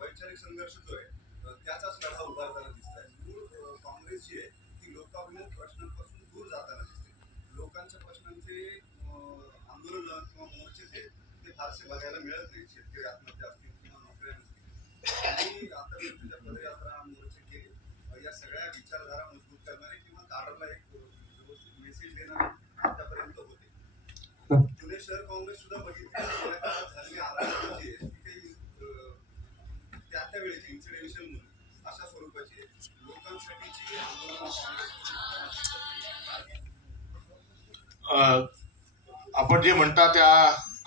वैचारिक संघर्ष जो आहे त्याचाच लढा उभारताना दिसत आहे. मूळ काँग्रेस जी आहे ती लोकाभिमुख प्रश्नांपासून दूर जाताना दिसते. लोकांच्या प्रश्नांचे आंदोलन किंवा मोर्चे जे ते फारसे बघायला मिळत नाही. शेतकरी आत्महत्या असतील किंवा नोकऱ्या नसतील आणि आतापर्यंत मोर्चे केले या सगळ्या विचारधारा मजबूत करणारे किंवा काढायला एक व्यवस्थित मेसेज देणारे आतापर्यंत होते. पुणे शहर काँग्रेस सुद्धा बघितलं झालेली आंदोलन जी आहे त्यावेळेची इन्सिडेन्शियल म्हणून अशा स्वरूपाची लोकांसाठीची आपण जे म्हणता त्या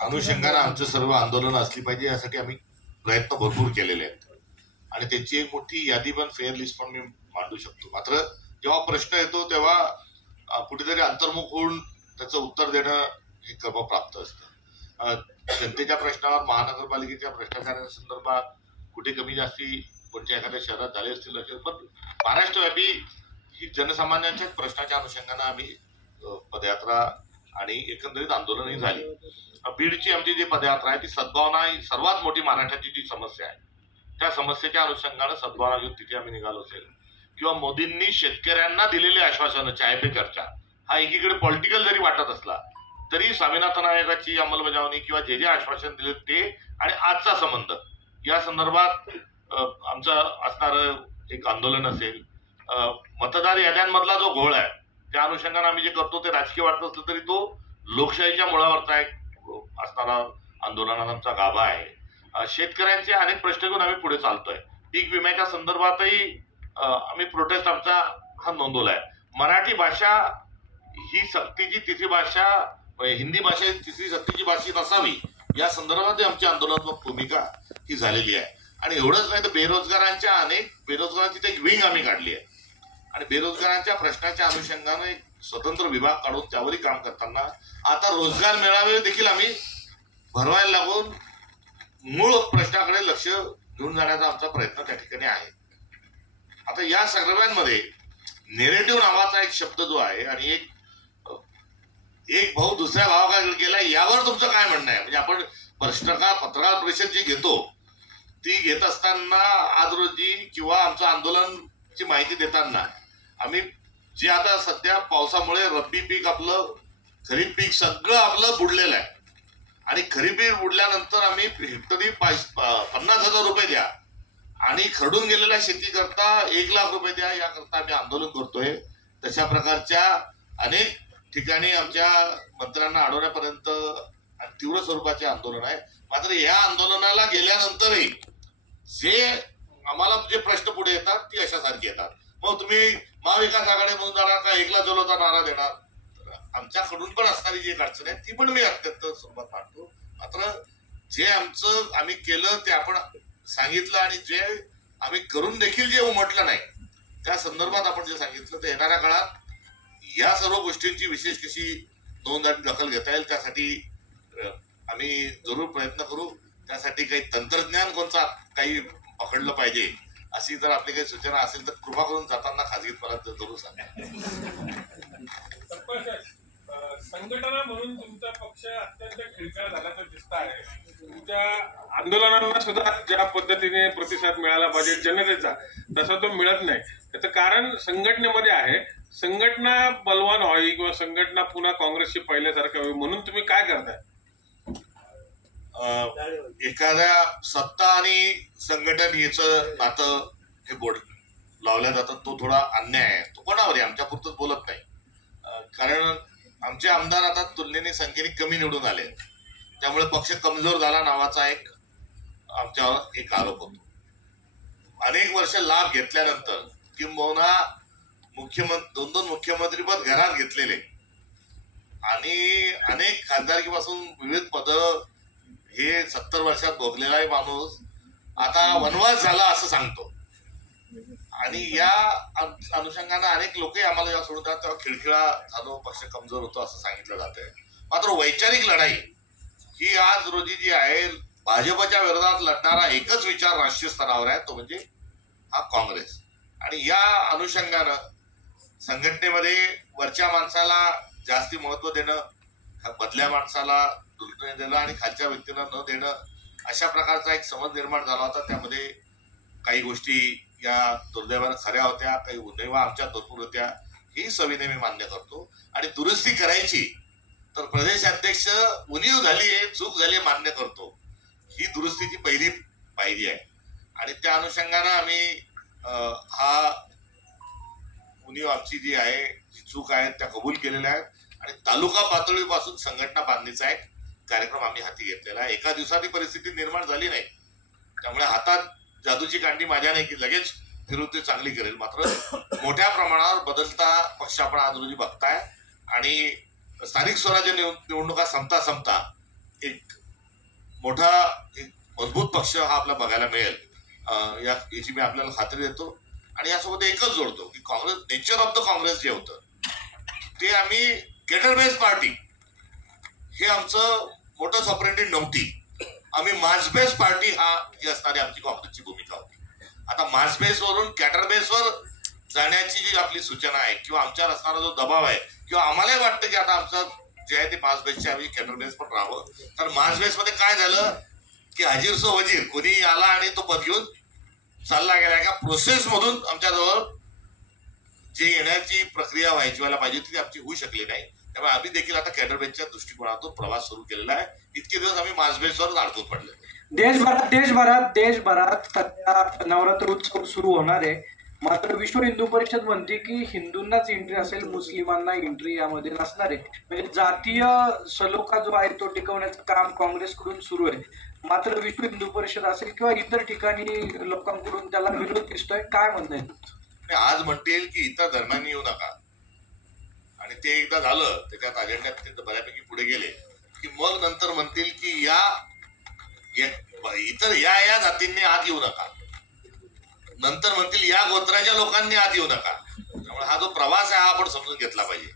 अनुषंगाने आमचं सर्व आंदोलन असली पाहिजे यासाठी आम्ही प्रयत्न भरपूर केलेले आहेत आणि त्याची एक मोठी यादी पण फेअर लिस्ट पण मी मांडू शकतो. मात्र जेव्हा प्रश्न येतो तेव्हा कुठेतरी अंतर्मुख होऊन त्याचं उत्तर देणं हे क्रमप्राप्त असतं. जनतेच्या प्रश्नावर महानगरपालिकेच्या भ्रष्टाचारासंदर्भात कुठे कमी जास्ती कोणत्या एखाद्या शहरात झाले असतील असेल, पण महाराष्ट्रव्यापी ही जनसामान्यांच्याच प्रश्नाच्या अनुषंगाने आम्ही पदयात्रा आणि एकंदरीत आंदोलनही झाली. बीडची आमची जी पदयात्रा आहे ती सद्भावना ही सर्वात मोठी महाराष्ट्राची जी समस्या आहे त्या समस्येच्या अनुषंगाने सद्भावना घेऊन तिथे आम्ही निघालो असेल किंवा मोदींनी शेतकऱ्यांना दिलेले आश्वासन चाय पे चर्चा हा एकीकडे पॉलिटिकल जरी वाटत असला तरी स्वामीनाथन आयोगाची अंमलबजावणी किंवा जे जे आश्वासन दिले ते आणि आजचा संबंध या संदर्भात आमचं असणारं एक आंदोलन असेल. मतदार याद्यांमधला जो घोळ आहे त्या अनुषंगाने आम्ही जे करतो ते राजकीय वाटत असलं तरी तो लोकशाहीच्या मुळावरचा एक असणारा आंदोलनाचा आमचा गाभा आहे. शेतकऱ्यांचे अनेक प्रश्न घेऊन आम्ही पुढे चालतोय. पीक विम्याच्या संदर्भातही आम्ही प्रोटेस्ट आमचा हा नोंदवलाय. मराठी भाषा ही सक्तीची तिसरी भाषा, हिंदी भाषा तिसरी सक्तीची भाषा नसावी या संदर्भात आमची आंदोलनात्मक भूमिका ही झालेली आहे. आणि एवढंच नाही तर बेरोजगारांची एक विंग आम्ही काढली आहे आणि बेरोजगारांच्या प्रश्नाच्या अनुषंगाने एक स्वतंत्र विभाग काढून त्यावरही काम करताना आता रोजगार मेळावे देखील आम्ही भरवायला लागून मूळ प्रश्नाकडे लक्ष घेऊन जाण्याचा आमचा प्रयत्न त्या ठिकाणी आहे. आता या सगळ्यांमध्ये नेरेटिव्ह नावाचा एक शब्द जो आहे आणि एक भाऊ दुसऱ्या भावाकडे गेला यावर तुमचं काय म्हणणं आहे? म्हणजे आपण पत्रकार परिषद जी घेतो ती घेत असताना आज रोजी किंवा आमचं आंदोलनची माहिती देताना आम्ही जे आता सध्या पावसामुळे रब्बी पीक आपलं खरीप पीक सगळं आपलं बुडलेलं आहे आणि खरीप पीक बुडल्यानंतर आम्ही हेक्टरी 50,000 रुपये द्या आणि खरडून गेलेल्या शेती करता 1,00,000 रुपये द्या याकरता आम्ही आंदोलन करतोय. तशा प्रकारच्या अनेक ठिकाणी आमच्या मंत्र्यांना अडवण्यापर्यंत तीव्र स्वरूपाचे आंदोलन आहे. मात्र या आंदोलनाला गेल्यानंतरही जे आम्हाला जे प्रश्न पुढे येतात ती अशासारखी येतात. मग तुम्ही महाविकास आघाडी म्हणून जाणार का एकला जलोचा नारा देणार? आमच्याकडून पण असणारी जी अडचण आहे ती पण मी अत्यंत स्वरूपात मांडतो. मात्र जे आमचं आम्ही केलं ते आपण सांगितलं आणि जे आम्ही करून देखील जे उमटलं नाही त्या संदर्भात आपण जे सांगितलं ते येणाऱ्या काळात या सर्व गोष्टींची विशेष कशी नोंद आणि दखल घेता येईल त्यासाठी आम्ही जरूर प्रयत्न करू. त्यासाठी काही तंत्रज्ञान कोणता काही पकडलं पाहिजे अशी जर आपली काही सूचना असेल तर कृपा करून जाताना खाजगीत मला जरूर सांगा. संघटना म्हणून तुमचा पक्ष अत्यंत खिळखिळा झाल्याचं दिसत आहे. तुमच्या आंदोलनांना सुद्धा ज्या पद्धतीने प्रतिसाद मिळाला पाहिजे जनतेचा तसा तो मिळत नाही. त्याचं कारण संघटनेमध्ये आहे. संघटना बलवान व्हावी किंवा संघटना पुन्हा काँग्रेसची पहिल्यासारखं व्हावी म्हणून तुम्ही काय करताय? एखाद्या सत्ता आणि संघटन याचं नातं हे बोर्ड लावल्या जातात तो थोडा अन्याय आहे. तो कोणावर आहे? आमच्या पुरतच बोलत नाही. कारण आमचे आमदार आता तुलनेने संख्येने कमी निवडून आले त्यामुळे पक्ष कमजोर झाला नावाचा एक आमच्यावर एक आरोप होतो. अनेक वर्ष लाभ घेतल्यानंतर किंबहुना दोन मुख्यमंत्रीपद घरात घेतलेले आणि अनेक खासदारकीपासून विविध पद हे 70 वर्षात भोगलेला माणूस आता वनवास झाला असं सांगतो. आणि या अनुषंगाने अनेक लोकही आम्हाला जेव्हा सोडतात तेव्हा खिळखिळा झालो, पक्ष कमजोर होतो असं सांगितलं जातंय. मात्र वैचारिक लढाई ही आज रोजी जी आहे भाजपच्या विरोधात लढणारा एकच विचार राष्ट्रीय स्तरावर आहे तो म्हणजे हा काँग्रेस. आणि या अनुषंगानं संघटनेमध्ये वरच्या माणसाला जास्ती महत्व देणं, मधल्या माणसाला दुर्णय देणं आणि खालच्या व्यक्तीला न देणं, अशा प्रकारचा एक समज निर्माण झाला होता. त्यामध्ये काही गोष्टी या दुर्दैवानं खऱ्या होत्या, काही उणिवा आमच्या भरपूर होत्या, ही सविनय मी मान्य करतो. आणि दुरुस्ती करायची तर प्रदेशाध्यक्ष उणीव झाली आहे, चूक झाली आहे मान्य करतो. ही दुरुस्तीची पहिली पायरी आहे आणि त्या अनुषंगानं आम्ही हा उणीव आमची जी आहे, जी चूक आहे त्या कबूल केलेल्या आहेत आणि तालुका पातळीपासून संघटना बांधणीचा एक कार्यक्रम आम्ही हाती घेतलेला आहे. एका दिवसात ही परिस्थिती निर्माण झाली नाही, त्यामुळे हातात जादूची कांडी माझ्या नाही की लगेच फिरून चांगली करेल. मात्र मोठ्या प्रमाणावर बदलता पक्ष आपण आज रोजी बघताय आणि स्थानिक स्वराज्य निवडणुका संपता एक मोठा एक मजबूत पक्ष हा आपला बघायला मिळेल याची मी आपल्याला खात्री देतो. आणि यासोबत एकच जोडतो की Congress, nature of the Congress जे होतं ते आम्ही केडर बेस्ड पार्टी हे आमचं मोठं ऑपरेटिव्ह नव्हती. आम्ही मास बेस्ड पार्टी ही असणारी आमची काँग्रेसची भूमिका होती. आता मास बेसवरून कॅटर बेसवर जाण्याची जी आपली सूचना आहे किंवा आमच्यावर असणारा जो दबाव आहे किंवा आम्हालाही वाटतं की आता आमचं जे आहे ते मास बेसच्या आम्ही कॅटर बेस पण राहावं. तर मास बेसमध्ये काय झालं की हजीर सो वजीर, कोणी आला आणि तो पद घेऊन चालला गेला. एका प्रोसेसमधून आमच्याजवळ जे येण्याची प्रक्रिया व्हायची व्हायला पाहिजे ती आमची होऊ शकली नाही. त्यामुळे आम्ही देखील आता कॅडर बेसच्या दृष्टिकोनातून प्रवास सुरू केलेला आहे. इतके दिवस आम्ही मास बेसवर अडकून पडले. देशभरात सध्या नवरात्र उत्सव सुरू होणार आहे. मात्र विश्व हिंदू परिषद म्हणते की हिंदूंनाच एंट्री असेल, मुस्लिमांना एंट्री यामध्ये नसणार आहे. म्हणजे जातीय सलोखा जो आहे तो टिकवण्याचं काम काँग्रेसकडून सुरू आहे. मात्र विश्व हिंदू परिषद असेल किंवा इतर ठिकाणी लोकांकडून त्याला विरोध दिसतोय. काय म्हणताय? आज म्हणतील की इतर धर्मांनी येऊ नका आणि ते एकदा झालं त्याच्यात अजेंड्यात ते बऱ्यापैकी पुढे गेले की मग नंतर म्हणतील की इतर या जातींनी आत येऊ नका, नंतर म्हणतील या गोत्राच्या लोकांनी आत येऊ नका. त्यामुळे हा जो प्रवास आहे हा आपण समजून घेतला पाहिजे.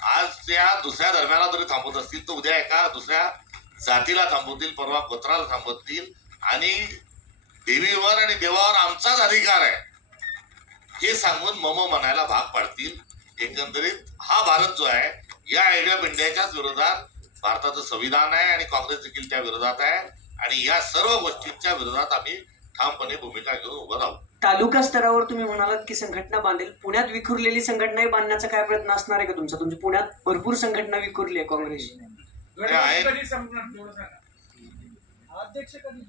आज त्या दुसऱ्या धर्माला जरी थांबवत असतील तर उद्या एका दुसऱ्या जातीला थांबवतील, परवा गोत्राला थांबवतील आणि देवीवर आणि देवावर आमचाच अधिकार आहे हे सांगून मम म्हणायला भाग पाडतील. एकंदरीत हा भारत जो आहे या आयडिया ऑफ इंडियाच्याच विरोधात भारताचं संविधान आहे आणि काँग्रेस देखील त्या विरोधात आहे आणि या सर्व गोष्टींच्या विरोधात आम्ही ठामपणे भूमिका घेऊन उभं राहू. तालुका स्तरावर तुम्ही म्हणालात की संघटना बांधेल, पुण्यात विखुरलेली संघटनाही बांधण्याचा काय प्रयत्न असणार आहे का तुमचा? तुमच्या पुण्यात भरपूर संघटना विखुरली आहे काँग्रेसची. कधी संपणार तेवढं सांगा. अध्यक्ष कधी?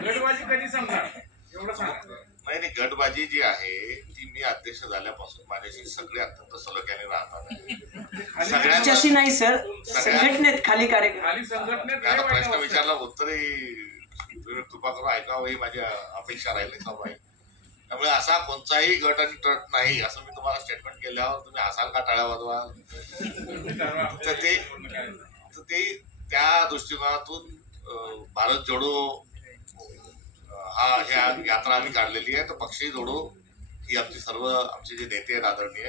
गटबाजी कधी संपणार एवढं सांगा. नाही, गटबाजी जी आहे ती मी अध्यक्ष झाल्यापासून माझ्याशी सगळे अत्यंत सलोख्याने राहतात. सगळ्यांच्याशी नाही सर, संघटनेत खाली कार्यक्रम, खाली संघटनेत आता प्रश्न विचारला उत्तरही कृपा करून ऐकावं ही माझी अपेक्षा राहिली सभा आहे. त्यामुळे असा कोणताही गट आणि तट नाही असं मी तुम्हाला स्टेटमेंट केल्यावर तुम्ही हसाल का टाळ्या वाजवाल? तर ते त्या दृष्टिकोनातून भारत जोडो ह्या यात्रा आम्ही काढलेली आहे. तर पक्षही जोडो ही आमचे जे नेते आहेत आदरणीय,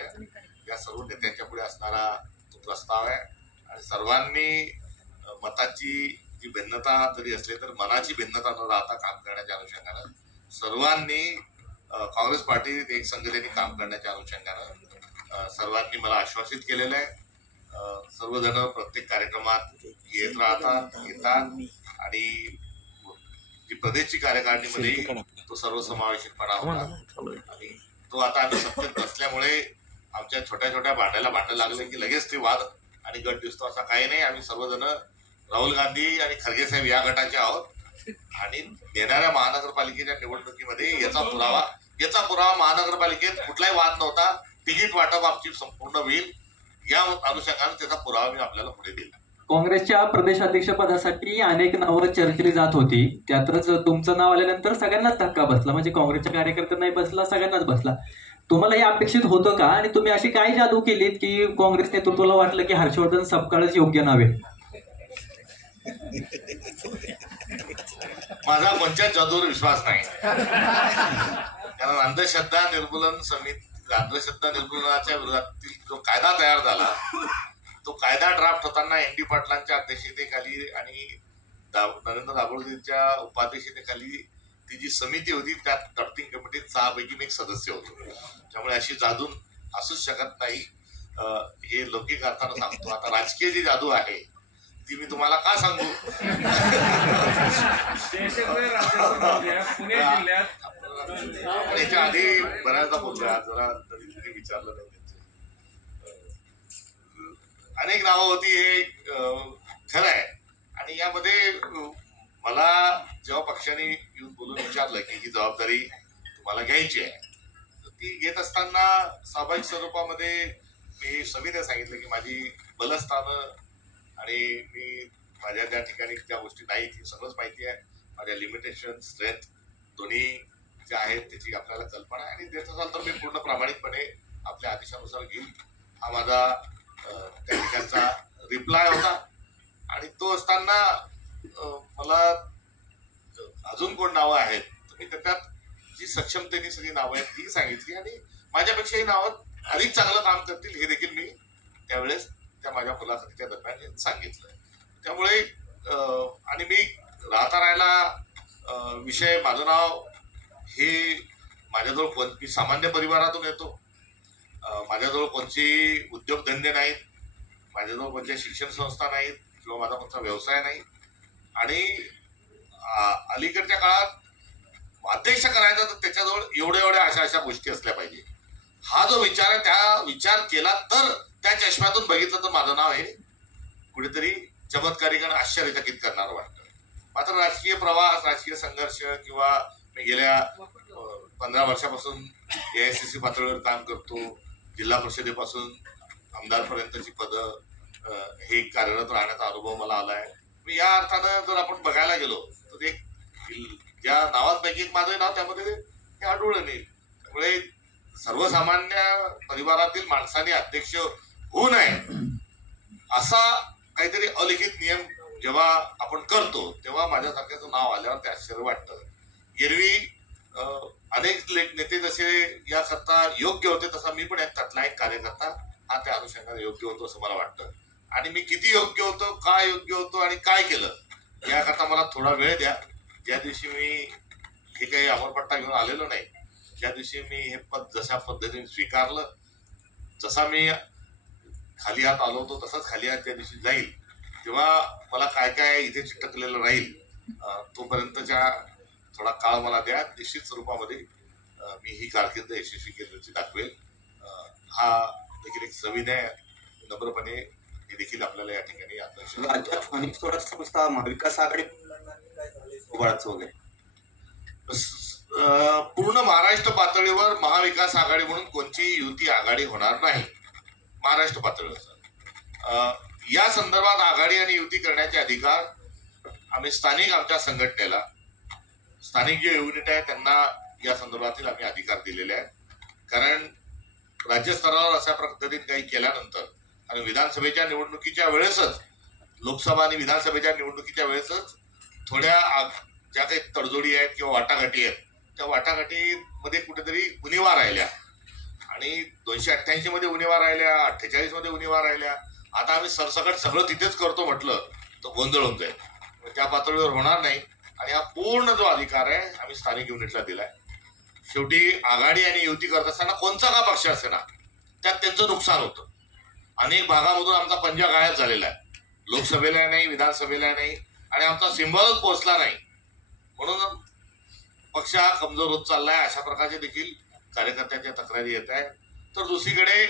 या सर्व नेत्यांच्या पुढे असणारा तो प्रस्ताव आहे आणि सर्वांनी मताची जी भिन्नता जरी असली तर मनाची भिन्नता न राहता काम करण्याच्या अनुषंगानं सर्वांनी काँग्रेस पार्टी एक संघटनेने काम करण्याच्या अनुषंगानं सर्वांनी मला आश्वासित केलेलं आहे. सर्वजण प्रत्येक कार्यक्रमात येतात आणि जी प्रदेशची कार्यकारिणीमध्ये तो सर्वसमावेशकपणा होता आणि तो आता आम्ही सत्तेत नसल्यामुळे आमच्या छोट्या छोट्या भांडण लागले की लगेच ते वाद आणि गट दिसतो असा काही नाही. आम्ही सर्वजण राहुल गांधी आणि खरगे साहेब या गटाचे आहोत आणि येणाऱ्या महानगरपालिकेच्या निवडणुकीमध्ये याचा पुरावा महानगरपालिकेत कुठलाही वाद नव्हता, तिकीट वाटप आमची संपूर्ण होईल या अनुषंगाने त्याचा पुरावा मी आपल्याला पुढे दिला. काँग्रेसच्या प्रदेशाध्यक्षपदासाठी अनेक नावं चर्चेली जात होती, त्यातच तुमचं नाव आल्यानंतर सगळ्यांनाच धक्का बसला. म्हणजे काँग्रेसच्या कार्यकर्त्यांनाही बसला, सगळ्यांनाच बसला. तुम्हाला हे अपेक्षित होतं का आणि तुम्ही अशी काय जादू केलीत की काँग्रेस नेतृत्वाला वाटलं की हर्षवर्धन सपकाळच योग्य नावे? माझा कोणत्याच जादूवर विश्वास नाही, कारण अंधश्रद्धा निर्मूलनाच्या विरोधातील जो कायदा तयार झाला तो कायदा ड्राफ्ट होताना एन डी पाटलांच्या अध्यक्षतेखाली आणि नरेंद्र दाभोळकरांच्या उपाध्यक्षतेखाली ती जी समिती होती त्यात ड्राफ्टिंग कमिटीत 6 पैकी मी एक सदस्य होतो. त्यामुळे अशी जादू असूच शकत नाही, हे लौकिक अर्थानं सांगतो. आता राजकीय जी जादू आहे ती मी तुम्हाला का सांगू? पुणे जिल्ह्यात आपण याच्या आधी बऱ्याचदा बोलतोय, आज जरा तरी विचारलं नाही त्यांचं. अनेक नावं होती, हे खरं आहे. आणि यामध्ये मला जेव्हा पक्षाने येऊन बोलून विचारलं की ही जबाबदारी तुम्हाला घ्यायची आहे, तर ती घेत असताना स्वाभाविक स्वरूपामध्ये मी सविनय सांगितलं की माझी बलस्थानं आणि मी माझ्या त्या ठिकाणी ज्या गोष्टी नाहीत हे सगळंच माहिती आहे. माझ्या लिमिटेशन, स्ट्रेंथ दोन्ही ज्या आहेत त्याची आपल्याला कल्पना आहे. आणि देत असाल तर मी पूर्ण प्रामाणिकपणे आपल्या आदेशानुसार घेईल. हा माझा त्या ठिकाणचा रिप्लाय होता. आणि तो असताना मला अजून कोण नावं आहेत तर मी त्याच्यात जी सक्षमतेने सगळी नावं आहेत ती सांगितली. आणि माझ्यापेक्षाही नावं अधिक चांगलं काम करतील हे देखील मी त्यावेळेस त्या माझ्या मुलाखतीच्या दरम्यान सांगितलं. त्यामुळे आणि मी राहता राहायला विषय, माझं नाव हे माझ्याजवळ मी सामान्य परिवारातून येतो. माझ्याजवळ कोणची उद्योगधंदे नाहीत, माझ्याजवळ कोणत्या शिक्षण संस्था नाहीत किंवा माझा कोणता व्यवसाय नाही. आणि अलीकडच्या काळात अध्यक्ष करायचा तर त्याच्याजवळ एवढ्या अशा गोष्टी असल्या पाहिजे. हा जो विचार आहे त्या विचार केला तर त्या चष्म्यातून बघितलं तर माझं नाव हे कुठेतरी चमत्कारिक आणि आश्चर्यचकित करणार वाटतं. मात्र राजकीय प्रवास, राजकीय संघर्ष किंवा मी गेल्या 15 वर्षापासून AICC पातळीवर काम करतो, जिल्हा परिषदेपासून आमदारपर्यंतची पदं हे कार्यरत राहण्याचा अनुभव मला आलाय. मी या अर्थानं जर आपण बघायला गेलो तर एक ज्या नावांपैकी एक माझं नाव त्यामध्ये हे आढळून येईल. त्यामुळे सर्वसामान्य परिवारातील माणसाने अध्यक्ष होऊ नये असा काहीतरी अलिखित नियम जेव्हा आपण करतो तेव्हा माझ्यासारख्याचं नाव आल्यावर ते आश्चर्य वाटतं. एरवी अनेक नेते जसे याकरता योग्य होते तसा मी पण त्यातला एक कार्यकर्ता हा त्या अनुषंगाने योग्य होतो असं मला वाटतं. आणि मी किती योग्य होतो, काय योग्य होतो आणि काय केलं याकरता मला थोडा वेळ द्या. ज्या दिवशी मी हे काही अमरपट्टा घेऊन आलेलो नाही, ज्या दिवशी मी हे पद जशा पद्धतीने स्वीकारलं, जसा मी खाली हात आलो होतो तसाच खाली हात ज्या दिवशी जाईल तेव्हा मला काय काय इथे चिटकलेलं राहील तोपर्यंतच्या थोडा काळ मला द्या. निश्चित स्वरूपामध्ये मी ही कारकीर्द यशस्वी केल्याची दाखवेल. हा देखील एक सविनय नम्रपणे हे देखील आपल्याला या ठिकाणी राज्यात स्थानिक स्वराज्य संस्था महाविकास आघाडी वगैरे पूर्ण महाराष्ट्र पातळीवर महाविकास आघाडी म्हणून कोणतीही युती आघाडी होणार नाही. महाराष्ट्र पातळीवर या संदर्भात आघाडी आणि युती करण्याचे अधिकार आम्ही स्थानिक आमच्या संघटनेला, स्थानिक जे युनिट आहे त्यांना या संदर्भातील आम्ही अधिकार दिलेले आहेत. कारण राज्यस्तरावर अशा पद्धतीने काही केल्यानंतर आणि विधानसभेच्या निवडणुकीच्या वेळेसच, लोकसभा आणि विधानसभेच्या निवडणुकीच्या वेळेसच थोड्या ज्या काही तडजोडी आहेत किंवा वाटाघाटी आहेत त्या वाटाघाटीमध्ये कुठेतरी उणिवा राहिल्या. आणि 288 मध्ये उणिवा राहिल्या, 48 मध्ये उणिवा राहिल्या. आता आम्ही सरसकट सगळं तिथेच करतो म्हटलं तर गोंधळ होऊन जाईल. त्या पातळीवर होणार नाही. आणि हा पूर्ण जो अधिकार आहे आम्ही स्थानिक युनिटला दिलाय. शेवटी आघाडी आणि युती करत असताना कोणता का पक्ष असे ना त्यात त्यांचं नुकसान होतं. अनेक भागामधून आमचा पंजा गायब झालेला आहे. लोकसभेला नाही, विधानसभेला नाही आणि आमचा सिंबलच पोहोचला नाही. म्हणून पक्ष हा कमजोर होत चाललाय. अशा प्रकारचे देखील कार्यकर्त्यांच्या तक्रारी येत आहेत. तर दुसरीकडे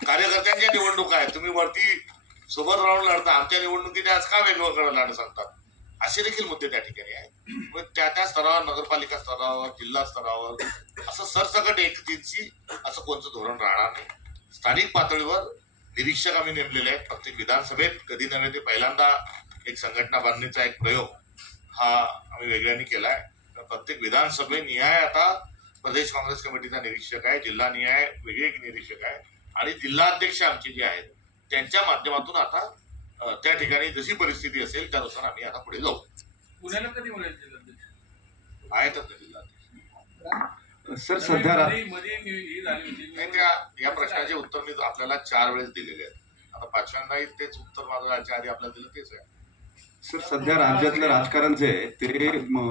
कार्यकर्त्यांच्या निवडणुका आहेत, तुम्ही वरती सोबत राहून लढता, आमच्या निवडणुकीने आज का वेगवेगळं लढ सांगतात, असे देखील मुद्दे त्या ठिकाणी आहेत. त्या स्तरावर, नगरपालिका स्तरावर, जिल्हा स्तरावर असं सरसकट एकतीची असं कोणतं धोरण राहणार नाही. स्थानिक पातळीवर निरीक्षक आम्ही नेमलेले आहेत. प्रत्येक विधानसभेत कधी नव्हे ते पहिल्यांदा एक संघटना बांधणीचा एक प्रयोग हा आम्ही वेगळ्याने केलाय. प्रत्येक विधानसभेनिहाय आता प्रदेश काँग्रेस कमिटीचा निरीक्षक आहे, जिल्हा निहाय वेगळे एक निरीक्षक आहे आणि जिल्हाध्यक्ष आमचे जे आहेत त्यांच्या माध्यमातून आता त्या ठिकाणी जशी परिस्थिती असेल त्यानुसार आम्ही आता पुढे जाऊ. पुण्याला कधी मिळेल जिल्हाध्यक्ष? आहेतच ना जिल्हाध्यक्ष. सर सध्या त्या या प्रश्नाचे उत्तर मी आपल्याला 4 वेळेस दिलेले आहेत. आता 5व्यांदाही तेच उत्तर माझं याच्या आधी आपल्याला दिलं तेच आहे. सर, सध्या राज्यातलं राजकारण जे आहे ते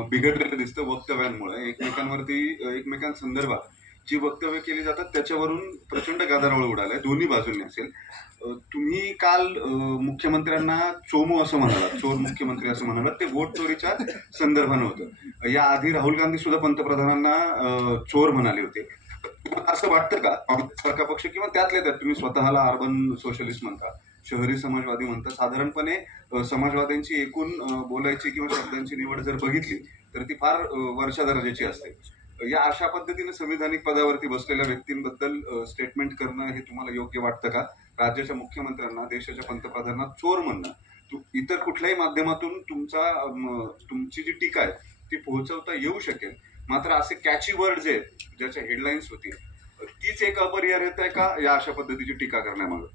बिघडलेलं दिसतं वक्तव्यांमुळे. एकमेकांसंदर्भात जी वक्तव्य केली जातात त्याच्यावरून प्रचंड गदारोळ उडालाय दोन्ही बाजूंनी असेल. तुम्ही काल मुख्यमंत्र्यांना चोमू असं म्हणालात, चोर मुख्यमंत्री असं म्हणालात, ते वोट चोरीच्या संदर्भानं होतं. याआधी राहुल गांधी सुद्धा पंतप्रधानांना चोर म्हणाले होते. असं वाटतं का काँग्रेससारखा पक्ष किंवा त्यातल्या त्यात तुम्ही स्वतःला अर्बन सोशलिस्ट म्हणता, शहरी समाजवादी म्हणता, साधारणपणे समाजवाद्यांची एकूण बोलायची किंवा शब्दांची निवड जर बघितली तर ती फार वरच्या दर्जाची असते. या अशा पद्धतीने संविधानिक पदावरती बसलेल्या व्यक्तींबद्दल स्टेटमेंट करणं हे तुम्हाला योग्य वाटतं का? राज्याच्या मुख्यमंत्र्यांना, देशाच्या पंतप्रधानांना चोर म्हणणं इतर कुठल्याही माध्यमातून तुमची जी टीका आहे ती पोहोचवता येऊ शकेल, मात्र असे कॅची वर्ड जे ज्याच्या हेडलाईन्स होतील तीच एक अपरिहार्यता आहे का या अशा पद्धतीची टीका करण्यामागं?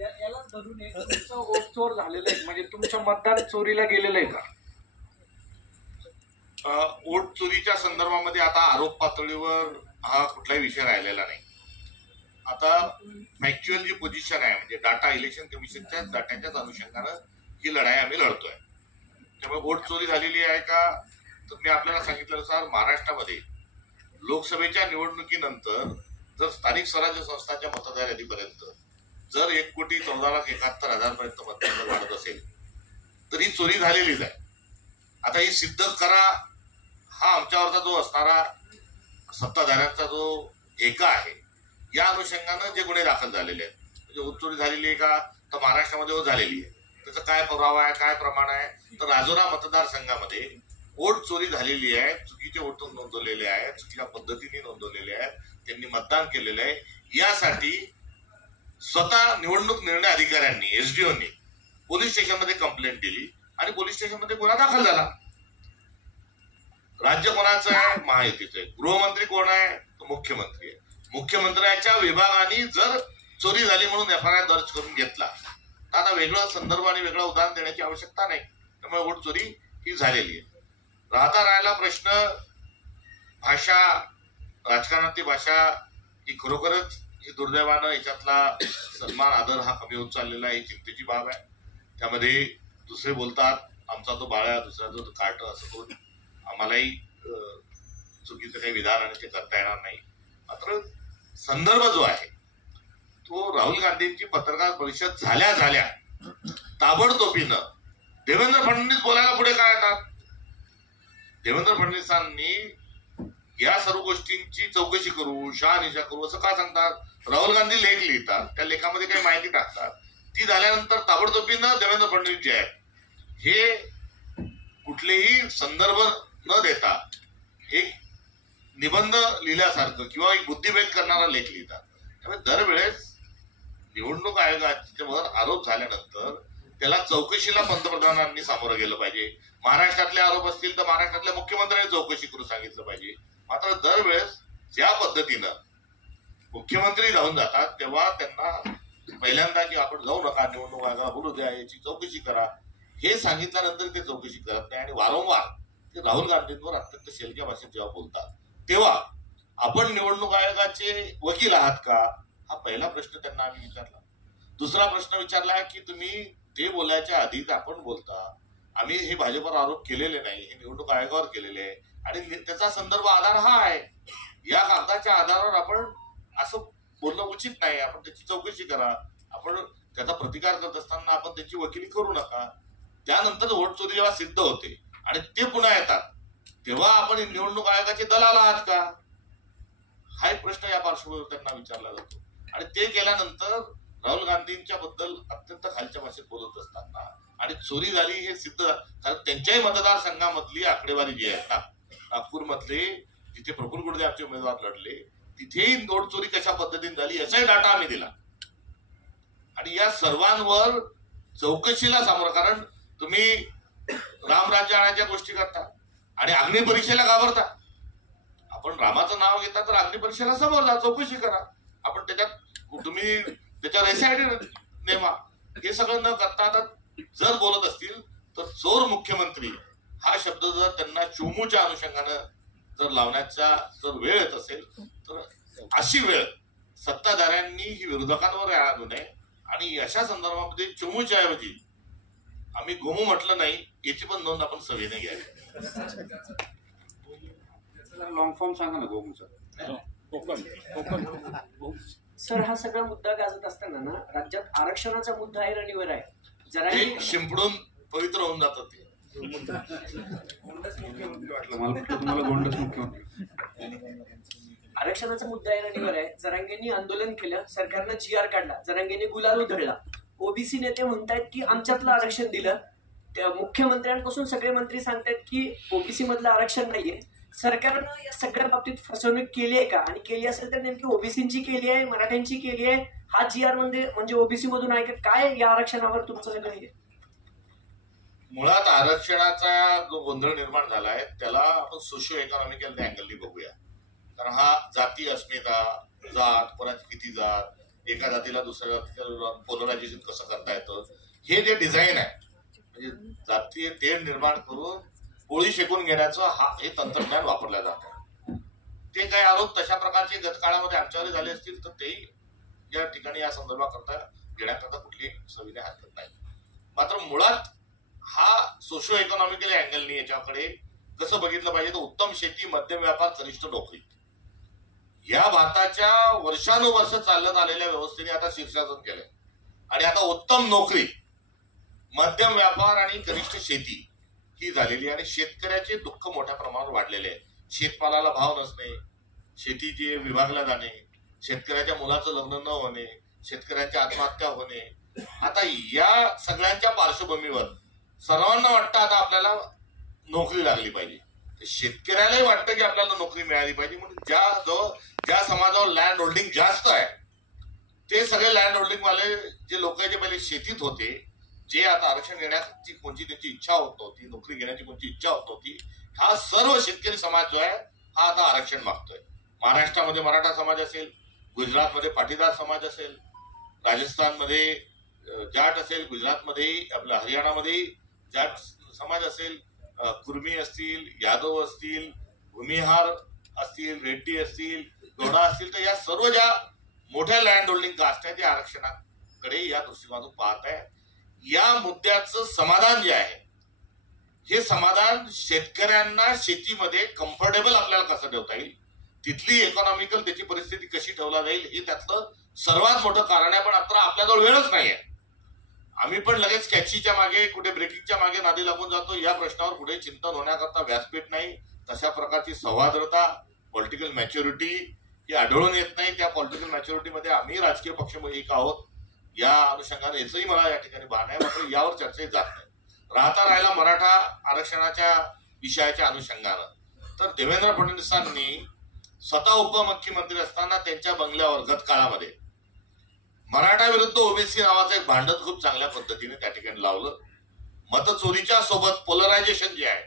यालाच धरून तुमचं वोट चोर झालेलं आहे, म्हणजे तुमचं मतदान चोरीला गेलेलं आहे का? वोट चोरीच्या संदर्भामध्ये आता आरोप पातळीवर हा कुठलाही विषय राहिलेला नाही. आता फॅक्च्युअल जी पोझिशन आहे म्हणजे डाटा, इलेक्शन कमिशनच्या डाट्याच्याच अनुषंगानं ही लढाई आम्ही लढतोय. त्यामुळे वोट चोरी झालेली आहे का तर मी आपल्याला सांगितल्यानुसार महाराष्ट्रामध्ये लोकसभेच्या निवडणुकीनंतर जर स्थानिक स्वराज्य संस्थांच्या मतदार यादीपर्यंत जर 1,14,71,000 पर्यंत मतदार वाढत असेल तर ही चोरी झालेलीच आहे. आता ही सिद्ध करा हा आमच्यावरचा जो असणारा सत्ताधाऱ्यांचा जो एका आहे या अनुषंगानं जे गुन्हे दाखल झालेले आहेत, म्हणजे वोट चोरी झालेली आहे का तर महाराष्ट्रामध्ये झालेली आहे. त्याचा काय पुरावा आहे, काय प्रमाण आहे तर राजुरा मतदारसंघामध्ये वोट चोरी झालेली आहे, चुकीचे वोट नोंदवलेले आहेत, चुकीच्या पद्धतीने नोंदवलेले आहेत, त्यांनी मतदान केलेलं आहे. यासाठी स्वतः निवडणूक निर्णय अधिकाऱ्यांनी, एसडीओनी पोलीस स्टेशनमध्ये कंप्लेंट दिली आणि पोलीस स्टेशनमध्ये गुन्हा दाखल झाला. राज्य कोणाचं आहे? महायुतीचं आहे. गृहमंत्री कोण आहे? तो मुख्यमंत्री आहे. मुख्यमंत्र्याच्या विभागाने जर चोरी झाली म्हणून FIR दर्ज करून घेतला तर आता वेगळं संदर्भ आणि वेगळं उदाहरण देण्याची आवश्यकता नाही. त्यामुळे वोट चोरी ही झालेली आहे. राहिला प्रश्न भाषा, राजकारणातली भाषा ही खरोखरच ही दुर्दैवानं याच्यातला सन्मान, आदर हा कमी होत चाललेला आहे. ही चिंतेची बाब आहे. त्यामध्ये दुसरे बोलतात आमचा तो बाळा, दुसरा जो कार्ट, असं करून आम्हालाही चुकीचं काही विधान आणि ते करता येणार नाही. मात्र संदर्भ जो आहे तो राहुल गांधींची पत्रकार परिषद झाल्या ताबडतोबीनं देवेंद्र फडणवीस बोलायला पुढे काय येतात. देवेंद्र फडणवीसांनी या सर्व गोष्टींची चौकशी करू, शहानिशा करू असं का सांगतात? राहुल गांधी लेख लिहितात, त्या लेखामध्ये काही माहिती टाकतात, ती झाल्यानंतर ताबडतोबीनं देवेंद्र फडणवीस जे आहेत हे कुठलेही संदर्भ न देता एक निबंध लिहिल्यासारखं किंवा एक बुद्धिभेद करणारा लेख लिहितात. त्यामुळे दरवेळेस निवडणूक आयोगाच्यावर आरोप झाल्यानंतर त्याला चौकशीला पंतप्रधानांनी सामोरं गेलं पाहिजे. महाराष्ट्रातले आरोप असतील तर महाराष्ट्रातल्या मुख्यमंत्र्यांनी चौकशी करू सांगितलं पाहिजे. मात्र दरवेळेस ज्या पद्धतीनं मुख्यमंत्री जाऊन जातात तेव्हा त्यांना पहिल्यांदा की आपण जाऊ नका, निवडणूक आयोगाला बोलू द्या, याची चौकशी करा हे सांगितल्यानंतर ते चौकशी करत नाही आणि वारंवार ते राहुल गांधींवर अत्यंत शेलक्या भाषेत जेव्हा बोलतात तेव्हा आपण निवडणूक आयोगाचे वकील आहात का हा पहिला प्रश्न त्यांना आम्ही विचारला. दुसरा प्रश्न विचारला की तुम्ही ते बोलायच्या आधीच आपण बोलता आम्ही हे भाजपवर आरोप केलेले नाही, हे निवडणूक आयोगावर केलेले आहे आणि त्याचा संदर्भ आधार हा आहे. या कागदाच्या आधारावर आपण असं बोलणं उचित नाही. आपण त्याची चौकशी करा. आपण त्याचा प्रतिकार करत असताना आपण त्याची वकिली करू नका. त्यानंतर वोट चोरी जेव्हा सिद्ध होते आणि ते पुन्हा येतात तेव्हा आपण निवडणूक आयोगाचे दलाल आहात का हा एक प्रश्न या पार्श्वभूमीवर त्यांना विचारला जातो. आणि ते केल्यानंतर राहुल गांधींच्या बद्दल अत्यंत खालच्या भाषेत बोलत असताना आणि चोरी झाली हे सिद्ध, कारण त्यांच्याही मतदारसंघामधली आकडेवारी जी आहे नागपूरमधले जिथे प्रफुल्ल गुडदे आमचे उमेदवार लढले तिथेही नोट चोरी कशा पद्धतीने झाली याचाही डाटा आम्ही दिला. आणि या सर्वांवर चौकशीला सामोरं, कारण तुम्ही रामराज्य आणायच्या गोष्टी करता आणि अग्निपरीक्षेला घाबरता. आपण रामाचं नाव घेता तर अग्निपरीक्षेला समोर जा, चौकशी करा. आपण त्याच्यात तुम्ही त्याच्यावर एसआयटी नेमा. हे सगळं न करता आता जर बोलत असतील तर चोर मुख्यमंत्री हा शब्द जर त्यांना चोमूच्या अनुषंगानं जर लावण्याचा जर वेळ येत असेल तर अशी वेळ सत्ताधाऱ्यांनी ही विरोधकांवर आणू नये आणि अशा संदर्भामध्ये चोमूच्या ऐवजी आम्ही गोमू म्हटलं नाही याची पण नोंद आपण सभेने घ्यावी. लॉंग फॉर्म सांगा ना गोमूचा. सर, हा सगळा मुद्दा गाजत असताना ना राज्यात आरक्षणाचा मुद्दा ऐरणीवर आहे. जरा ते शिंपडून पवित्र होऊन जातात ते. वाटलं मला वाटलं तुम्हाला गोंडच मुख्यमंत्री. आरक्षणाचा मुद्दा ऐरणीवर आहे. जरांगेंनी आंदोलन केलं, सरकारनं GR काढला, जरांगेंनी गुलाल उधळला. ओबीसी नेते म्हणतायत की आमच्यातलं आरक्षण दिलं. त्या मुख्यमंत्र्यांपासून सगळे मंत्री सांगतायत की ओबीसी मधलं आरक्षण नाहीये. सरकारनं या सगळ्या बाबतीत फसवणूक केली आहे का, आणि केली असेल तर नेमकी ओबीसीची केली आहे, मराठ्यांची केली आहे? हा GR म्हणजे ओबीसी मधून आहे का काय? या आरक्षणावर तुमचं सगळं हे? मुळात आरक्षणाचा जो गोंधळ निर्माण झालाय त्याला आपण सोशिओ इकॉनॉमिकल अँगलनी बघूया. कारण हा जाती अस्मिता, जात, कोणाची किती जात, एका जातीला दुसऱ्या जातीला पोलरायझेशन कसं करता येतं, हे जे डिझाईन आहे म्हणजे जातीय तेढ निर्माण करून पोळी शेकून घेण्याचं हे तंत्रज्ञान वापरलं जातं. ते काही आरोप तशा प्रकारचे गतकाळामध्ये आमच्यावर झाले असतील तर तेही या ठिकाणी या संदर्भाकरता घेण्याकरता कुठली सविने हरकत नाही. मात्र मुळात हा सोशिओ इकॉनॉमिकल अँगलनी याच्याकडे कसं बघितलं पाहिजे तर उत्तम शेती, मध्यम व्यापार, कनिष्ठ नोकरी या भारताच्या वर्षानुवर्ष चालत आलेल्या व्यवस्थेने आता शीर्षासन केलंय. आणि आता उत्तम नोकरी, मध्यम व्यापार आणि कनिष्ठ शेती ही झालेली. आणि शेतकऱ्याचे दुःख मोठ्या प्रमाणावर वाढलेले आहे. शेतमालाला भाव नसणे, शेतीचे विभागला जाणे, शेतकऱ्याच्या मुलाचं लग्न न होणे, शेतकऱ्यांच्या आत्महत्या होणे. आता या सगळ्यांच्या पार्श्वभूमीवर सर्वांना वाटतं आता आपल्याला नोकरी लागली पाहिजे. शेतकऱ्यालाही वाटतं की आपल्याला नोकरी मिळाली पाहिजे. म्हणून ज्या समाजावर लँड होल्डिंग जास्त आहे ते सगळे लँड होल्डिंग वाले जे लोक जे पहिले शेतीत होते, जे आता आरक्षण घेण्याची कोणती त्यांची इच्छा होत नव्हती, नोकरी घेण्याची कोणती इच्छा होत नव्हती, हा सर्व शेतकरी समाज जो आहे हा आता आरक्षण मागतोय. महाराष्ट्रामध्ये मराठा समाज असेल, गुजरातमध्ये पाटीदार समाज असेल, राजस्थानमध्ये जाट असेल, गुजरातमध्ये आपल्या हरियाणामध्ये जाट समाज असेल, कुर्मी असतील, यादव असतील, भूमिहार असतील, रेड्डी असतील, गौडा असतील, तर या सर्व ज्या मोठ्या लँड होल्डिंग कास्ट आहे त्या आरक्षणाकडे या दृष्टिकोनातून पाहत आहे. या मुद्द्याचं समाधान जे आहे हे समाधान शेतकऱ्यांना शेतीमध्ये कम्फर्टेबल आपल्याला कसं ठेवता येईल, तिथली इकॉनॉमिकल त्याची परिस्थिती कशी ठेवला जाईल हे त्यातलं सर्वात मोठं कारण आहे. पण आता आपल्याजवळ वेळच नाहीये. आम्ही पण लगेच कॅचीच्या मागे, कुठे ब्रेकिंगच्या मागे नादी लागून जातो. या प्रश्नावर पुढे चिंतन होण्याकरता व्यासपीठ नाही, तशा प्रकारची सौहार्दता, पॉलिटिकल मॅच्युरिटी ही आढळून येत नाही. त्या पॉलिटिकल मॅच्युरिटीमध्ये आम्ही राजकीय पक्ष एक आहोत या अनुषंगाने याचंही मला या ठिकाणी भान आहे. मात्र यावर चर्चेत जात नाही. राहिला मराठा आरक्षणाच्या विषयाच्या अनुषंगानं, तर देवेंद्र फडणवीसांनी स्वतः उपमुख्यमंत्री असताना त्यांच्या बंगल्यावर गतकाळामध्ये मराठा विरुद्ध ओबीसी नावाचं एक भांडण खूप चांगल्या पद्धतीने त्या ठिकाणी लावलं. मतचोरीच्या सोबत पोलरायझेशन जे आहे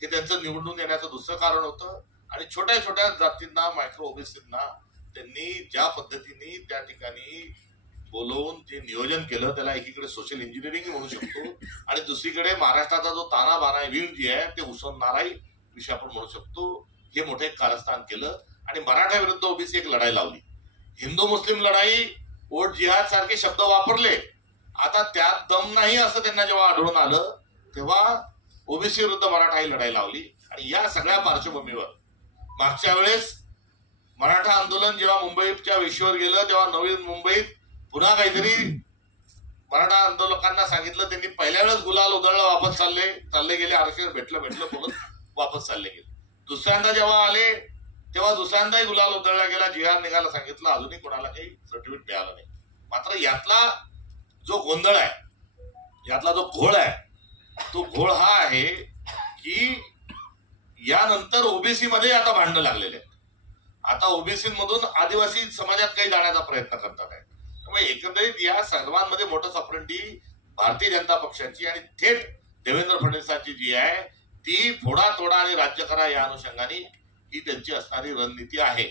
ते त्यांचं निवडून येण्याचं दुसरं कारण होतं. आणि छोट्या छोट्या जातींना, मायक्रो ओबीसींना त्यांनी ज्या पद्धतीने त्या ठिकाणी बोलवून जे नियोजन केलं त्याला एकीकडे सोशल इंजिनिअरिंग म्हणू शकतो आणि दुसरीकडे महाराष्ट्राचा जो तानाबाना विण जी आहे ते उसवणाराही विषय आपण म्हणू शकतो. हे मोठे कारस्थान केलं आणि मराठा विरुद्ध ओबीसी एक लढाई लावली. हिंदू मुस्लिम लढाई, वोट जिहाद सारखे शब्द वापरले. आता त्यात दम नाही असं त्यांना जेव्हा आढळून आलं तेव्हा ओबीसी विरुद्ध मराठा ही लढाई लावली. आणि या सगळ्या पार्श्वभूमीवर मागच्या वेळेस मराठा आंदोलन जेव्हा मुंबईच्या वेशीवर गेलं तेव्हा नवी मुंबईत पुन्हा काहीतरी मराठा आंदोलकांना सांगितलं. त्यांनी पहिल्या वेळेस गुलाल उधळला, वापस चालले गेले, आरक्षण भेटलं बोलत वापस चालले गेले. दुसऱ्यांदा जेव्हा आले तेव्हा दुसऱ्यांदाही गुलाल उधळला गेला, जिहाद निघायला सांगितलं, अजूनही कोणाला काही सर्टिफिकेट मिळालं नाही. मात्र यातला जो गोंधळ आहे, यातला जो घोळ आहे, तो घोळ हा आहे की यानंतर ओबीसी मध्ये आता भांडणं लागलेले आहेत. आता ओबीसी मधून आदिवासी समाजात काही जाण्याचा प्रयत्न करतात आहे. त्यामुळे एकंदरीत या सर्वांमध्ये मोठं सपरंटी भारतीय जनता पक्षाची आणि थेट देवेंद्र फडणवीसांची जी आहे ती फोडा तोडा आणि राज्य करा या अनुषंगाने ही त्यांची असणारी रणनीती आहे.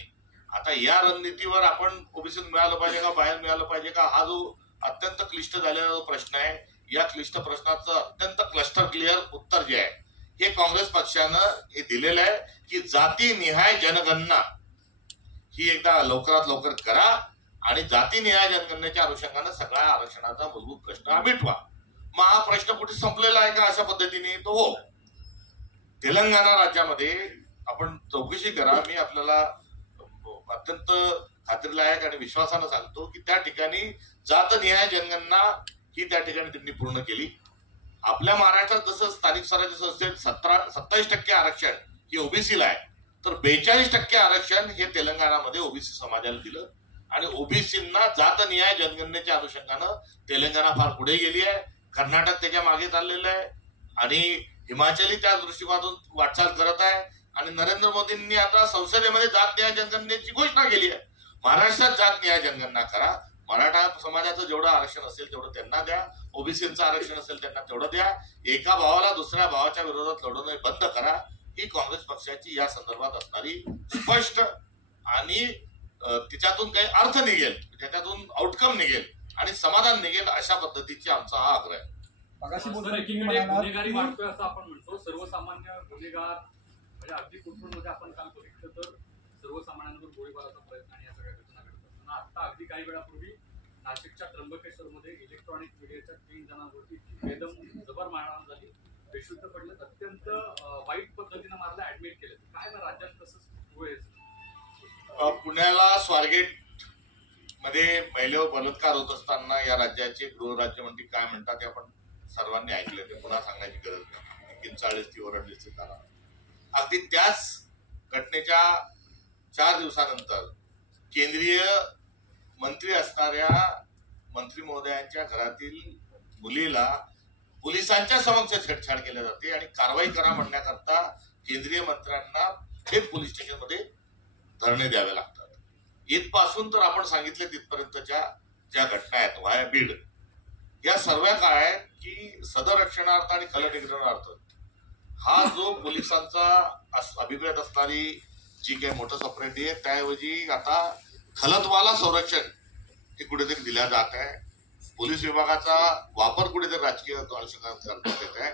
आता या रणनीतीवर आपण ओबीसी मिळालं पाहिजे का, बाहेर मिळालं पाहिजे का, हा जो अत्यंत क्लिष्ट झालेला जो प्रश्न आहे, या क्लिष्ट प्रश्नाचं अत्यंत क्लस्टर क्लिअर उत्तर जे आहे हे काँग्रेस पक्षानं हे दिलेलं आहे की जातीनिहाय जनगणना ही एकदा लवकरात लवकर करा आणि जातीनिहाय जनगणनेच्या अनुषंगानं सगळ्या आरक्षणाचा मूलभूत प्रश्न हा मिटवा. मग हा प्रश्न कुठे संपलेला आहे का अशा पद्धतीने? तो हो. तेलंगणा राज्यामध्ये आपण चौकशी करा. मी आपल्याला अत्यंत खात्रीलायक आणि विश्वासानं सांगतो की त्या ठिकाणी जातनिहाय जनगणना ही त्या ठिकाणी त्यांनी पूर्ण केली. आपल्या महाराष्ट्रात जसं स्थानिक स्वराज्य संस्थेत 27% आरक्षण हे ओबीसीला आहे, तर 42% आरक्षण हे तेलंगणामध्ये ओबीसी समाजाला दिलं. आणि ओबीसींना जातनिहाय जनगणनेच्या अनुषंगानं तेलंगणा फार पुढे गेली आहे. कर्नाटक त्याच्या मागे चाललेलं आहे आणि हिमाचलही त्या दृष्टिकोनातून वाटचाल करत आहे. आणि नरेंद्र मोदींनी आता संसदेमध्ये जातनिहाय जनगणनेची घोषणा केली आहे. महाराष्ट्रात जातनिहाय जनगणना करा. मराठा समाजाचं जेवढं आरक्षण असेल तेवढं त्यांना द्या. ओबीसीचं आरक्षण असेल त्यांना तेवढं द्या. एका भावाला दुसऱ्या भावाच्या विरोधात लढवणं बंद करा. ही काँग्रेस पक्षाची या संदर्भात असणारी स्पष्ट आणि तिच्यातून काही अर्थ निघेल, त्याच्यातून आउटकम निघेल आणि समाधान निघेल अशा पद्धतीची आमचा हा आग्रह आहे. गुन्हेगारी वाढतोय असं आपण म्हणतो. सर्वसामान्य गुन्हेगार म्हणजे अगदी कुटुंबामध्ये आपण काल बघितलं तर सर्वसामान्यांवर गोळीबाराचा प्रयत्न आणि या सगळ्या घटना घडत असताना आता अगदी काही वेळापूर्वी नाशिकच्या त्र्यंबकेश्वरमध्ये इलेक्ट्रॉनिक मीडियाच्या 3 जणांवरती बेदम जबर मारहाण झाली. बेशुद्ध पडलं, अत्यंत वाईट पद्धतीनं मारलं, ऍडमिट केलं. काय ना राज्यात कसं सुरू आहे? पुण्याला स्वारगेट मध्ये महिलेवर बलात्कार होत असताना या राज्याचे गृहराज्यमंत्री काय म्हणतात ते आपण सर्वांनी ऐकले. ते पुन्हा सांगण्याची गरज नाही. 39 ती ओरडली त्याला. अगदी त्याच घटनेच्या 4 दिवसानंतर केंद्रीय मंत्री असणाऱ्या मंत्री महोदयांच्या घरातील मुलीला पोलिसांच्या समक्ष छेडछाड केल्या जाते आणि कारवाई करा म्हणण्याकरता केंद्रीय मंत्र्यांना थेट पोलीस स्टेशनमध्ये धरणे द्यावे लागतात. इथपासून तर आपण सांगितले तिथपर्यंतच्या ज्या घटना आहेत व्हाया बीड, या सर्व काय आहेत की सदरक्षणार्थ आणि खलनिग्रहणार्थ हा जो पोलिसांचा अभिप्रेत असणारी जी काही मोटर सप्रेटी आहे त्याऐवजी आता खलत्वाला संरक्षण हे कुठेतरी दिल्या जात आहे. पोलीस विभागाचा वापर कुठेतरी राजकीय अनुषंगाने करण्यात येत आहे.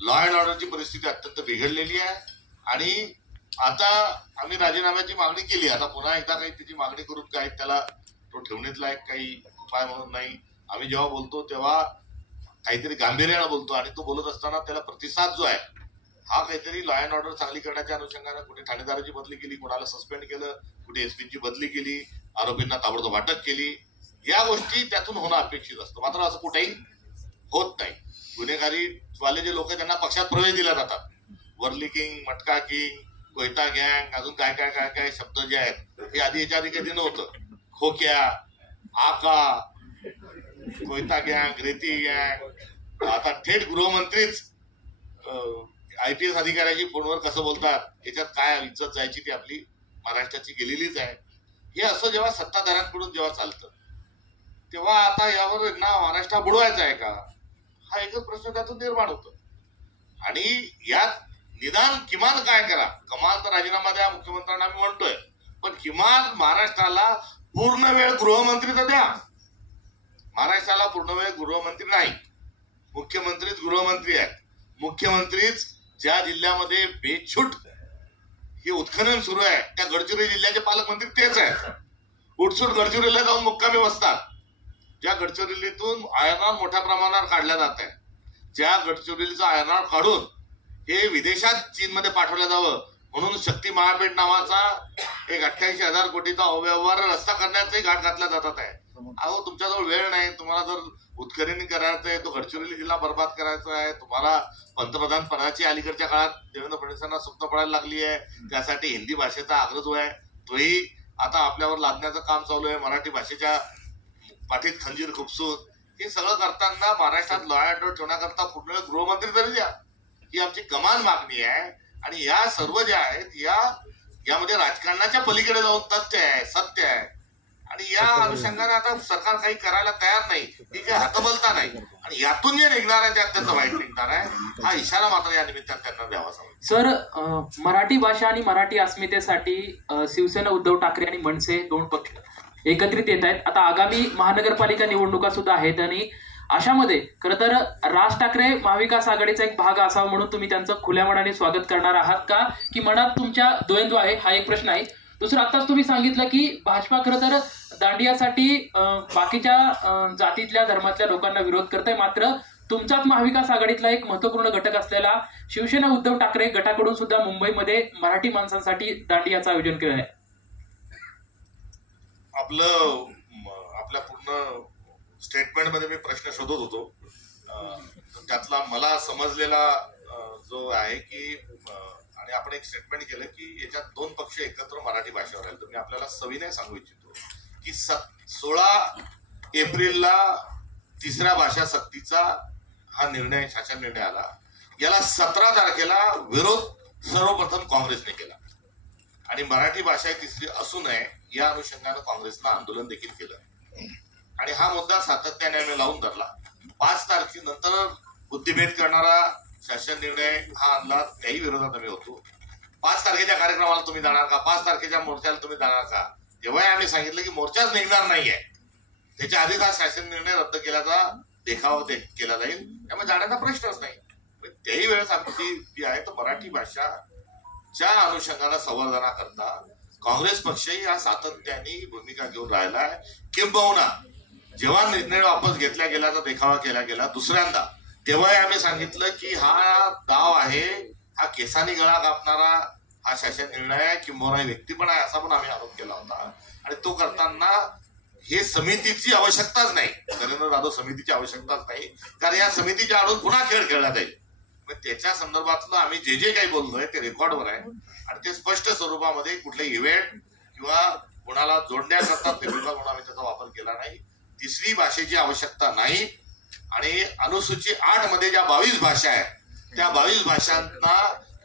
लॉ अँड ऑर्डरची परिस्थिती अत्यंत बिघडलेली आहे आणि आता आम्ही राजीनाम्याची मागणी केली. आता पुन्हा एकदा काही त्याची मागणी करून काही त्याला तो ठेवण्यात लायक काही उपाय म्हणून नाही. आम्ही जेव्हा बोलतो तेव्हा काहीतरी गांभीर्यानं बोलतो आणि तो बोलत असताना त्याला प्रतिसाद जो आहे हा काहीतरी लॉ अँड ऑर्डर चांगली करण्याच्या अनुषंगाने कुठे ठाणेदाराची बदली केली, कोणाला सस्पेंड केलं, कुठे एसपीची बदली केली, आरोपींना ताबडतोब अटक केली. या गोष्टी त्यातून होणं अपेक्षित असतं. मात्र असं कुठेही होत नाही. गुन्हेगारी वाले जे लोक त्यांना पक्षात प्रवेश दिला जातात. वर्ली किंग, मटका किंग, कोयता गँग, अजून काय काय काय काय शब्द जे आहेत हे आधी याच्या आधी कधी नव्हतं. खोक्या, आका, कोयता गँग, रेती गँग, आता थेट गृहमंत्रीच IPS अधिकाऱ्याची फोनवर कसं बोलतात याच्यात काय इज्जत जायची ती आपली महाराष्ट्राची गेलेलीच आहे. हे असं जेव्हा सत्ताधाऱ्यांकडून जेव्हा चालतं तेव्हा आता यावर ना महाराष्ट्र बुडवायचा आहे का हा एकच प्रश्न त्यातून निर्माण होतो. आणि यात निदान किमान काय करा, कमाल तर राजीनामा द्या मुख्यमंत्र्यांना मी म्हणतोय, पण किमान महाराष्ट्राला पूर्ण वेळ गृहमंत्री तर द्या. महाराष्ट्राला पूर्ण वेळ गृहमंत्री नाही, मुख्यमंत्रीच गृहमंत्री आहेत. मुख्यमंत्रीच ज्या जिल्ह्यामध्ये बेछूट हे उत्खनन सुरू आहे त्या गडचिरोली जिल्ह्याचे पालकमंत्री तेच आहेत. उठसूट गडचिरोलीला जाऊन मुक्कामी बसतात. ज्या गडचिरोलीतून आयर्न ऑर मोठ्या प्रमाणावर काढल्या जात आहे, ज्या गडचिरोलीचा आयर्न ऑर काढून हे विदेशात चीनमध्ये पाठवलं जावं म्हणून शक्ती महापेठ नावाचा एक 88,000 कोटीचा अव्यवहार रस्ता करण्याचाही घाट घातला जातात आहे. अहो तुमच्याजवळ वेळ नाही. तुम्हाला जर उत्खनन करायचं आहे, तो गडचिरोली जिल्हा बर्बाद करायचा आहे, तुम्हाला पंतप्रधान पदाची अलीकडच्या काळात देवेंद्र फडणवीसांना स्वप्न पडायला लागली आहे. त्यासाठी हिंदी भाषेचा आग्रह जो आहे तोही आता आपल्यावर लादण्याचं काम चालू आहे. मराठी भाषेच्या पाठीत खंजीर खुपसून हे सगळं करताना महाराष्ट्रात लॉ अँड ऑर्डर ठेवण्याकरता पूर्ण गृहमंत्री तरी द्या, ही आमची कमान मागणी आहे. आणि या सर्व ज्या आहेत यामध्ये राजकारणाच्या पलीकडे जाऊन तथ्य आहे, सत्य आहे. आणि या अनुषंगाने आता सरकार काही करायला तयार नाही, ही काही हतबलता नाही. आणि यातून जे निघणार आहे ते अत्यंत वाईट निघणार आहे. हा इशारा मात्र या निमित्ताने त्यांना द्यावा. सर, मराठी भाषा आणि मराठी अस्मितेसाठी शिवसेना, उद्धव ठाकरे आणि मनसे 2 पक्ष एकत्रित येत आहेत. आता आगामी महानगरपालिका निवडणुका सुद्धा आहेत आणि अशामध्ये खरं तर राज ठाकरे महाविकास आघाडीचा एक भाग असावा म्हणून तुम्ही त्यांचं खुल्या मनाने स्वागत करणार आहात का, की मनात तुमच्या द्वंद्व आहे, हा एक प्रश्न आहे. दुसरं, आताच तुम्ही सांगितलं की भाजपा खरं तर दांडियासाठी बाकीच्या जातीतल्या धर्मातल्या लोकांना विरोध करताय, मात्र तुमचाच महाविकास आघाडीतला एक महत्वपूर्ण घटक असलेला शिवसेना उद्धव ठाकरे गटाकडून सुद्धा मुंबईमध्ये मराठी माणसांसाठी दांडियाचं आयोजन केलं आहे. आपल्या पूर्ण स्टेटमेंटमध्ये मी प्रश्न शोधत होतो. त्यातला मला समजलेला जो आहे की आणि आपण एक स्टेटमेंट केलं की याच्यात दोन पक्ष एकत्र मराठी भाषेवर आले. तर मी आपल्याला सविनय सांगू इच्छितो की 16 एप्रिलला तिसऱ्या भाषा सक्तीचा हा निर्णय, शासन निर्णय आला. याला 17 तारखेला विरोध सर्वप्रथम काँग्रेसने केला आणि मराठी भाषा ही तिसरी असू नये या अनुषंगानं काँग्रेसनं आंदोलन देखील केलं आणि हा मुद्दा सातत्याने आम्ही लावून धरला. 5 तारखेनंतर बुद्धिभेद करणारा शासन निर्णय हा आणला, त्याही विरोधात आम्ही होतो. 5 तारखेच्या कार्यक्रमाला तुम्ही जाणार का, 5 तारखेच्या मोर्चाला तुम्ही जाणार का, तेव्हाही आम्ही सांगितलं की मोर्चाच निघणार नाहीये. त्याच्या आधीच हा शासन निर्णय रद्द केल्याचा देखावा केला जाईल, त्यामुळे जाण्याचा प्रश्नच नाही. त्याही वेळेस आमची जी आहे तर मराठी भाषाच्या अनुषंगाला संवर्धनाकरता काँग्रेस पक्षही हा सातत्याने भूमिका घेऊन राहिला आहे. किंबहुना जेव्हा निर्णय वापस घेतला गेल्याचा देखावा केला गेला दुसऱ्यांदा, तेव्हाही आम्ही सांगितलं की हा डाव आहे, हा केसानी गळा कापणारा हा शासन निर्णय आहे, किंबहुना व्यक्ती पण आहे असा पण आम्ही आरोप केला होता. आणि तो करताना हे समितीची आवश्यकताच नाही, नरेंद्र जाधव समितीची आवश्यकताच नाही, कारण या समितीच्या आडून पुन्हा खेळ खेळला जाईल. त्याच्या संदर्भातलं आम्ही जे काही बोललोय ते रेकॉर्डवर आहे आणि ते स्पष्ट स्वरूपामध्ये कुठले इव्हेंट किंवा कोणाला जोडण्याकरता फेब्रिकल म्हणून आम्ही त्याचा वापर केला नाही. तिसरी भाषेची आवश्यकता नाही आणि अनुसूची 8 मध्ये ज्या 22 भाषा आहेत त्या 22 भाषांना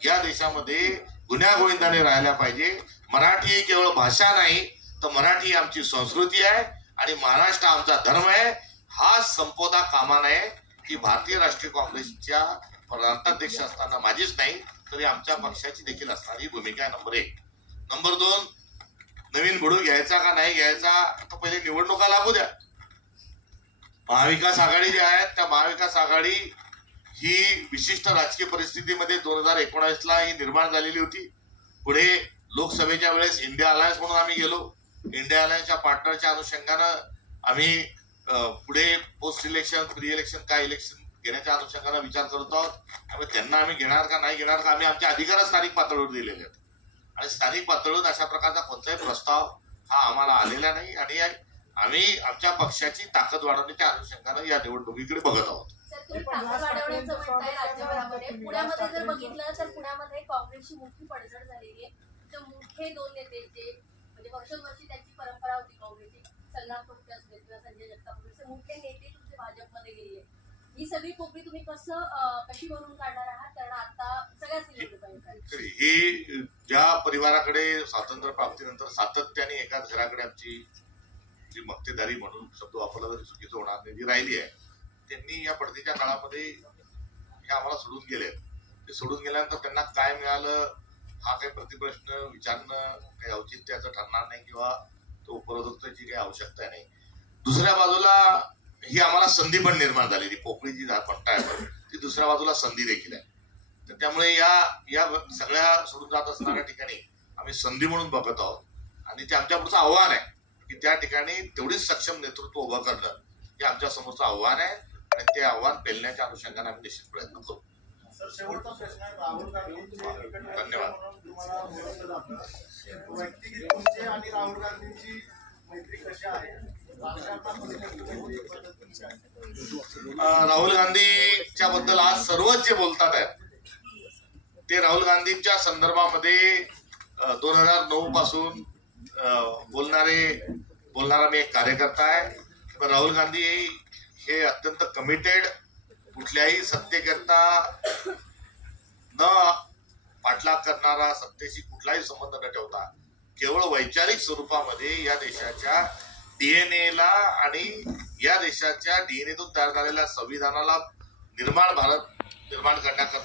या देशामध्ये गुण्यागोविंदाने राहायला पाहिजे. मराठी ही केवळ भाषा नाही तर मराठी आमची संस्कृती आहे आणि महाराष्ट्र आमचा धर्म आहे. हा संपवता कामा नये की भारतीय राष्ट्रीय काँग्रेसच्या प्रांताध्यक्ष असताना माझीच नाही तरी आमच्या पक्षाची देखील असणारी भूमिका आहे. नंबर 1. नंबर 2, नवीन बुडू घ्यायचा का नाही घ्यायचा तर पहिले निवडणुका लागू द्या. महाविकास आघाडी जी आहे त्या महाविकास आघाडी ही विशिष्ट राजकीय परिस्थितीमध्ये 2019ला ही निर्माण झालेली होती. पुढे लोकसभेच्या वेळेस इंडिया अलायन्स म्हणून आम्ही गेलो. इंडिया अलायन्सच्या पार्टनरच्या अनुषंगानं आम्ही पुढे पोस्ट इलेक्शन, प्री इलेक्शन, काय इलेक्शन घेण्याच्या अनुषंगाने विचार करत आहोत. त्यामुळे त्यांना आम्ही घेणार का नाही घेणार का, आम्ही आमच्या अधिकार स्थानिक पातळीवर दिलेले आहेत आणि स्थानिक पातळीवर अशा प्रकारचा कोणताही प्रस्ताव हा आम्हाला आलेला नाही आणि आम्ही आमच्या पक्षाची ताकद वाढवण्याच्या अनुषंगाने या निवडणुकीकडे बघत आहोत. ताकद वाढवण्याचं म्हणताय राज्यभरामध्ये. पुण्यामध्ये जर बघितलं तर पुण्यामध्ये काँग्रेसची मोठी पडझड झालेली आहे. तर मुख्य 2 नेते जे म्हणजे वर्षोवर्षी त्यांची परंपरा होती काँग्रेसची, संग्राम खोपटे असू देत किंवा संजय जगताप, मोठे नेते तुमचे भाजपमध्ये गेले. ही सगळी पोकळी तुम्ही कशी भरून काढणार आहात, कारण आता सगळ्याच निवडणुका ही ज्या परिवाराकडे स्वातंत्र्य प्राप्तीनंतर सातत्याने एकाच घराकडे आमची जी मक्तेदारी म्हणून शब्द वापरला तरी चुकीचं होणार नाही जी राहिली आहे, त्यांनी या पडद्याच्या काळामध्ये हे आम्हाला सोडून गेले. ते सोडून गेल्यानंतर त्यांना काय मिळालं हा काही प्रतिप्रश्न विचारणं काही औचित्याचं ठरणार नाही किंवा तो उपरोधकाची काही आवश्यकता नाही. दुसऱ्या बाजूला ही आम्हाला संधी पण निर्माण झालेली पोकळी जी म्हणताय ती दुसऱ्या बाजूला संधी देखील आहे. तर त्यामुळे या सगळ्या सोडून जात असणाऱ्या ठिकाणी आम्ही संधी म्हणून बघत आहोत आणि ते आमच्या पुढचं आव्हान आहे की त्या ठिकाणी तेवढीच सक्षम नेतृत्व उभं करणं हे आमच्या समोरचं आव्हान आहे आणि ते आव्हान पेलण्याच्या अनुषंगाने आम्ही निश्चित प्रयत्न करू. धन्यवाद. राहुल गांधीच्या बद्दल आज सर्वच जे बोलतात आहेत ते राहुल गांधींच्या संदर्भामध्ये 2009 पासून बोलणारा मी एक कार्यकर्ता आहे. राहुल गांधी हे अत्यंत कमिटेड, कुठल्याही सत्तेकरता न पाठलाग करणारा, सत्तेशी कुठलाही संबंध न ठेवता केवळ वैचारिक स्वरूपामध्ये या देशाच्या डीएनएला आणि या देशाच्या डीएनएतून तयार झालेल्या संविधानाला भारत निर्माण करण्याकरता